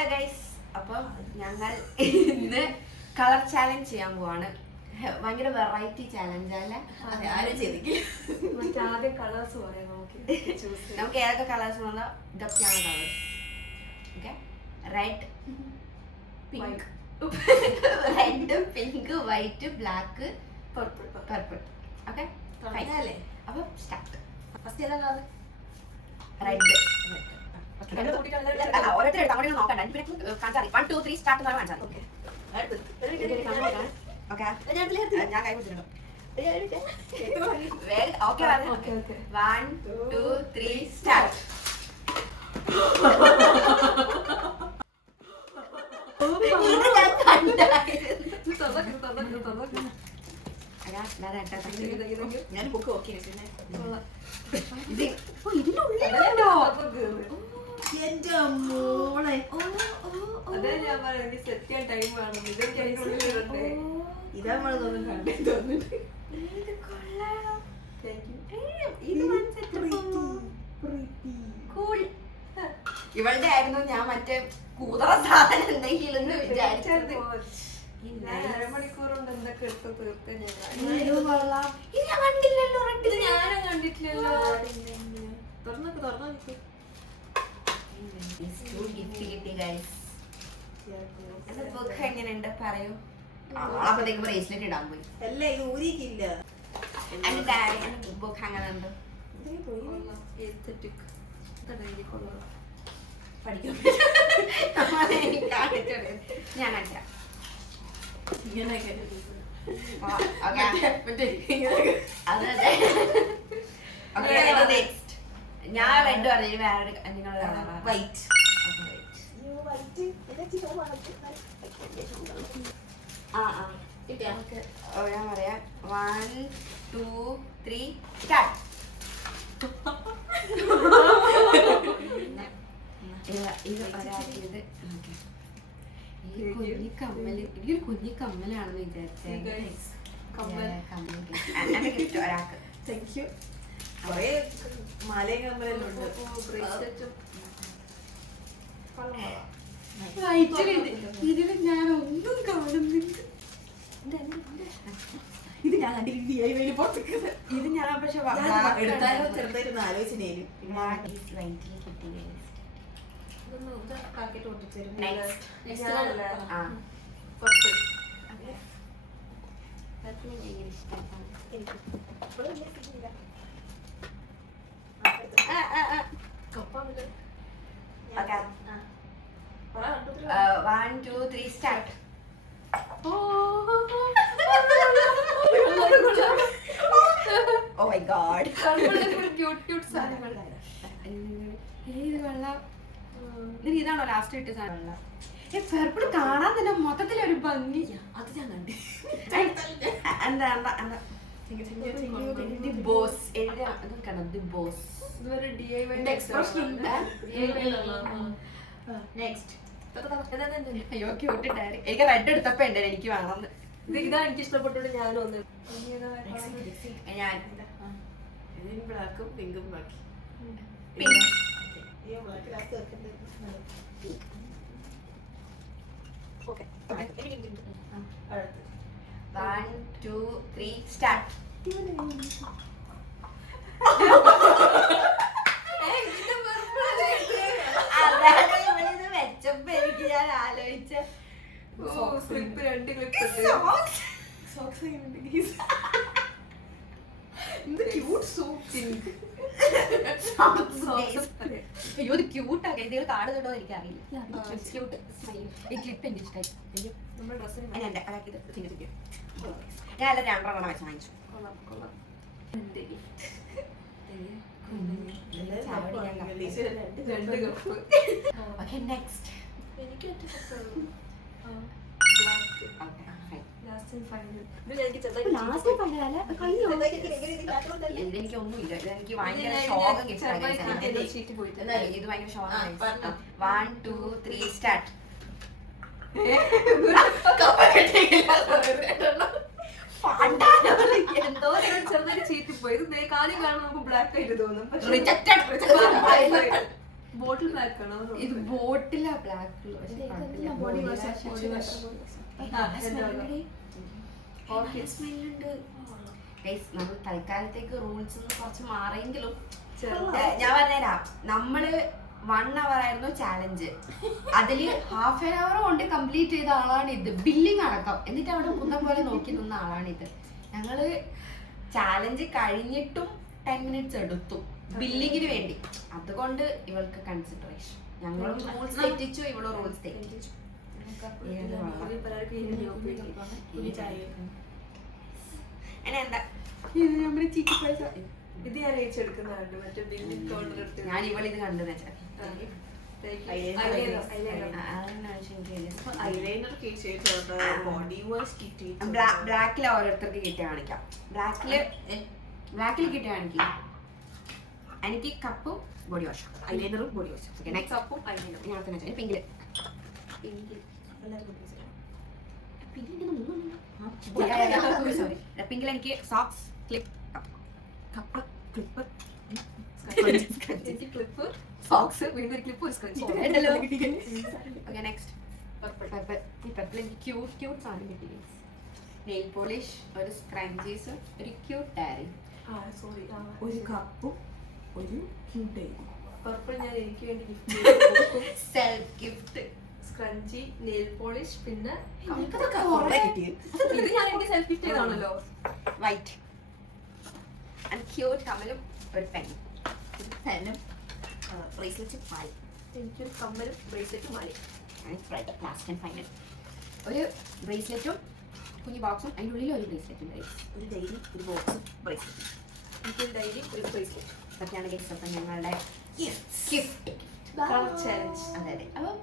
Hello guys, അപ്പം ഞങ്ങൾ ഇന്ന് കളർ ചാലഞ്ച് ചെയ്യാൻ പോവാണ്. ഭയങ്കര വെറൈറ്റി ചാലഞ്ച് അല്ലേ? ആരും ചെയ്തിട്ടില്ല. ആദ്യം കളേഴ്സ് പറയാം. നമുക്ക് ഏതൊക്കെ കളേഴ്സ് വന്നാൽ ഇതൊക്കെയാണ് colours. Okay, red, pink, red, pink, white, black, purple. Okay, അപ്പം സ്റ്റാർട്ട്. ഫസ്റ്റ് ഏതാ കളർ? റെഡ്. ഓരോരുത്തർ എടുത്ത് അങ്ങോട്ട് നോക്കണ്ട. പിന്നെ കാണിച്ചാൽ 1 2 3 സ്റ്റാർട്ട് എന്നാണ് കാണിച്ചാൽ. ഓക്കെ, ഞാൻ കൈ പിടിച്ചിട്ടുണ്ടോ? Okay, 1 2 3 start. ഞാൻ ബുക്ക് നോക്കി എന്റെ മോളെ. അതെ ഞാൻ പറയുന്നത് സെറ്റ് ചെയ്യാൻ ടൈം വേണം. ഇതാ നമ്മള് കണ്ടേ തോന്നുന്നുണ്ട്. ഇവളുടെ ആയിരുന്നു ഞാൻ മറ്റേ കൂതറ സാധനം എന്തെങ്കിലും വിചാരിച്ചത്. അരമണിക്കൂർ കൊണ്ട് എന്തൊക്കെ എടുത്ത് തീർത്ത് ഞാനും കണ്ടിട്ടില്ലല്ലോ. തുറന്നു ബുക്ക് എങ്ങനെയുണ്ട് പറയൂ. അപ്പോഴത്തേക്ക് ബ്രേസ്ലെറ്റ് ഇടാൻ പോയി. അല്ല ഇത് ഊരിക്കില്ല. ബുക്ക് അങ്ങനെ ഉണ്ട്. ഞാൻ കാണിക്കാം. നെക്സ്റ്റ് ഞാൻ റെഡ് പറഞ്ഞു. വേറെ നിങ്ങളുടെ വൈറ്റ്. ഞാൻ പറയാം 1 2 3 സ്റ്റാർട്ട്. ഇത് ഒരാക്കിയത് കുഞ്ഞി കമ്മലാണെന്ന് വിചാരിച്ചത്. ഒരാൾക്ക് താങ്ക് യു. കൊറേ മാലയും കമ്മലെല്ലാം ഉണ്ട്. ഇതിൽ ഞാൻ ഒന്നും കാണുന്നില്ല. ഇത് ഞാൻ കണ്ടില്ല. ഇത് ഞാൻ പക്ഷെ എടുത്താലോ ചെറുതായിട്ടൊന്ന് ആലോചിച്ചേരും. One, two, three, start. Oh my god. ഇതാണോ ലാസ്റ്റ് ഇട്ട സാധനം? പെർപ്പിൾ കാണാൻ തന്നെ മൊത്തത്തിലൊരു ഭംഗി. അത് ഞാൻ കണ്ടു. എനിക്ക് റെഡ് എടുത്തപ്പോ ഉണ്ട് എനിക്ക് വേണമെന്ന്. ഇതാ എനിക്ക് ഇഷ്ടപ്പെട്ടോണ്ട് ഞാനൊന്ന് ഞാൻ ബ്ലാക്കും പിങ്കും ബാക്കി. Okay. 1 2 3 start. വെച്ചപ്പോ എനിക്ക് ഞാൻ ആലോചിച്ച ക്ലിപ്പ് 2 ക്ലിപ്പ് അയ്യോ ഇത് ക്യൂട്ടാണ്. ഇതിൽ കാണുന്നുണ്ടോ എനിക്ക് അറിയില്ല. ഈ ക്ലിപ്പ് എനിക്ക് ഇഷ്ടമായി. ഞാൻ എല്ലാം 2 വെച്ച് വാങ്ങിച്ചു. നെക്സ്റ്റ് എനിക്കൊന്നുമില്ല. എനിക്ക് ഭയങ്കര ഷോകം കിട്ടും. ഇത് ഭയങ്കര ഷോകം. 1 2 3 സ്റ്റാർട്ട്. എന്തോ ചെറുതായിട്ട് ചീറ്റിപ്പോയി. ഇത് കാര്യം കാണുമ്പോൾ നമുക്ക് ബ്ലാക്ക് ആയിട്ട് തോന്നും. റിജക്റ്റഡ്. ബോട്ടിൽ ബ്ലാക്ക് ആണോ ഇത് ബോട്ടിലാ ബ്ലാക്ക് ബോഡി വാഷ് നമ്മൾ തൽക്കാലത്തേക്ക് റൂൾസ് കുറച്ച് മാറിയെങ്കിലും ചെറുതാ. ഞാൻ പറഞ്ഞുതരാം. നമ്മള് 1 hour ആയിരുന്നു ചാലഞ്ച്. അതില് ½ an hour കൊണ്ട് കംപ്ലീറ്റ് ചെയ്ത ആളാണ് ഇത്, ബില്ലിങ് അടക്കം. എന്നിട്ട് അവിടെ കുന്തം പോലെ നോക്കി നിന്ന ആളാണിത്. ഞങ്ങള് ചാലഞ്ച് കഴിഞ്ഞിട്ടും 10 minutes എടുത്തു ബില്ലിങ്ങിന് വേണ്ടി. അതുകൊണ്ട് ഇവൾക്ക് കൺസിഡറേഷൻ. ഞങ്ങളും റൂൾസ് തെറ്റിച്ചു, ഇവളും റൂൾസ് തെറ്റിച്ചു. എന്താ ഇത് ഞാൻ അയച്ചെടുക്കുന്നുണ്ട് മറ്റേ ബില്ലിംഗ് കൗണ്ടർ എടുത്ത് ഞാൻ ഇവളിത് കണ്ടു വെച്ചാൽ ഐലൈനർ ബോഡി വാഷ് കിട്ടി ബ്ലാക്കിൽ ഓരോരുത്തർക്ക് കിട്ടിയ കാണിക്കാം. ബ്ലാക്കിൽ കിട്ടിയ കാണിക്കാം. എനിക്ക് കപ്പും ബോഡി വാഷും ഐലൈനറും ബോഡി വാഷും. ഓക്കെ, നെക്സ്റ്റ് കപ്പും ഐലൈനറും ഞാൻ തന്നെ വെച്ചാൽ പിങ്കില് പിങ്കിൽ എനിക്ക് socks, clip, cup, clip, clip, socks, വീണ്ടും ഒരു ക്ലിപ്പ്, ഒരു സ്ക്രഞ്ച്. Okay, next purple. ഈ പർപ്പിൾ എനിക്ക് ക്യൂട്ട് സാധനം കിട്ടി. നെയിൽ പോളിഷ്, ഒരു സ്ക്രഞ്ചീസ്, ഒരു ക്യൂട്ട് ഡയറി, സോറി ഒരു കപ്പും ഒരു ക്യൂട്ട് പർപ്പിൾ ഞാൻ എനിക്ക് വേണ്ടി gift self gift, scrunchie, nail polish, പിന്നെ കിട്ടിയത്. ഇത് ഞാൻ എനിക്ക് self gift ചെയ്താണല്ലോ. White and cute കമ്മലും ഒരു പെന്നും, പെനും ബ്രേസ്ലെറ്റ്, മാലി. എനിക്കൊരു കമ്മലും ബ്രേസ്ലെറ്റും മാലി. ലാസ്റ്റ് ആൻഡ് ഫൈനൽ ഒരു ബ്രേസ്ലെറ്റും കുഞ്ഞു ബോക്സും, അതിൻ്റെ ഉള്ളിൽ ഒരു ബ്രേസ്ലെറ്റും, ഒരു ഡെയിലി ഒരു ബോക്സും ബ്രേസ്ലെറ്റും. എനിക്കൊരു ഡയറി, ഒരു ബ്രേസ്ലെറ്റ്. ഇതൊക്കെയാണ് ഗിഫ്റ്റ്. അപ്പം ഞങ്ങളുടെ ഗിഫ്റ്റ് ചാലഞ്ച്. അതെ. അപ്പം